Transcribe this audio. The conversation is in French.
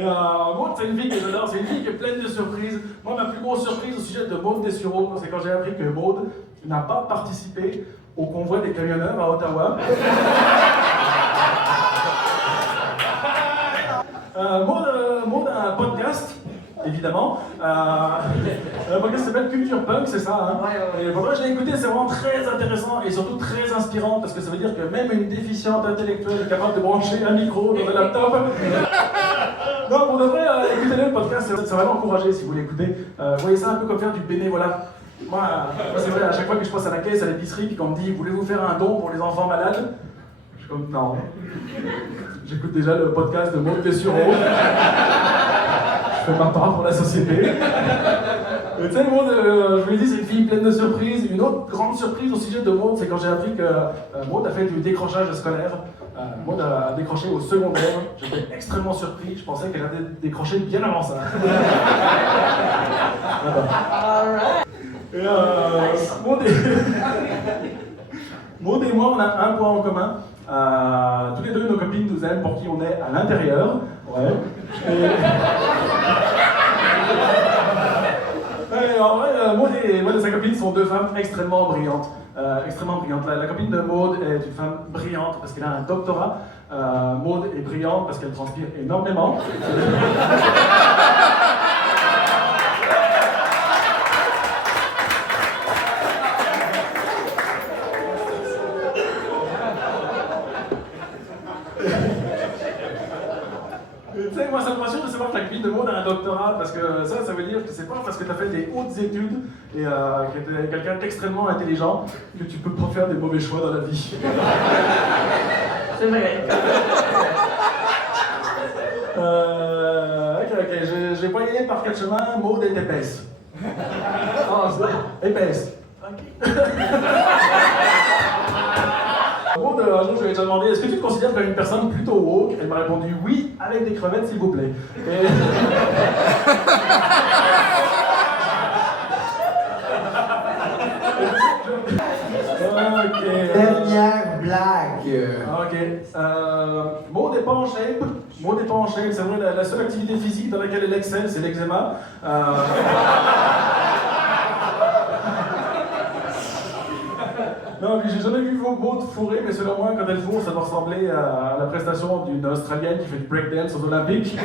Et Maud, c'est une fille que j'adore, c'est une fille qui est pleine de surprises. Moi, ma plus grosse surprise au sujet de Maud Dessureau, c'est quand j'ai appris que Maud n'a pas participé au convoi des camionneurs à Ottawa. Maud a un podcast, évidemment. Un podcast qui s'appelle Culture Punk, c'est ça, hein? Ouais. Et pour moi, je l'ai écouté, c'est vraiment très intéressant et surtout très inspirant parce que ça veut dire que même une déficiente intellectuelle est capable de brancher un micro dans un laptop. Non, pour de vrai, écoutez-le, le podcast, ça va l'encourager si vous l'écoutez. Voyez ça un peu comme faire du bénévolat. Moi, c'est vrai, à chaque fois que je passe à la caisse à l'épicerie puis qu'on me dit « Voulez-vous faire un don pour les enfants malades ?» Je suis comme « Non. » J'écoute déjà le podcast de Maud Dessureau. Je fais ma part pour la société. Tu sais, Maud, je vous l'ai dit, c'est une fille pleine de surprises. Une autre grande surprise au sujet de Maud, c'est quand j'ai appris que Maud a fait du décrochage scolaire. Maud a décroché au secondaire. J'étais extrêmement surpris. Je pensais qu'elle avait décroché bien avant ça. Et, Maud et moi, on a un point en commun. Tous les deux, nos copines nous aiment pour qui on est à l'intérieur. Ouais. Et en vrai, Maud et sa copine sont deux femmes extrêmement brillantes. La copine de Maud est une femme brillante parce qu'elle a un doctorat. Maud est brillante parce qu'elle transpire énormément. Tu sais, moi ça me rassure de savoir que la copine de Maud a un doctorat parce que ça veut dire que c'est pas parce que tu as fait des hautes études et que tu es quelqu'un d'extrêmement intelligent que tu peux pas faire des mauvais choix dans la vie. C'est vrai. Ok, j'ai pas y aller par quatre chemins, Maud est épaisse. Épaisse. Ok. Maud, un jour je lui ai déjà demandé, est-ce que tu te considères comme une personne plutôt woke? Elle m'a répondu oui, avec des crevettes s'il vous plaît. Et... Ok. Dernière blague. Ok. Maud est pas en shape. Maud est pas en shape. C'est vrai, la seule activité physique dans laquelle elle excelle, c'est l'eczéma. Non, puis j'ai jamais vu Maud fourrer, mais selon moi, quand elle fourre, ça doit ressembler à la prestation d'une Australienne qui fait du breakdance aux Olympiques.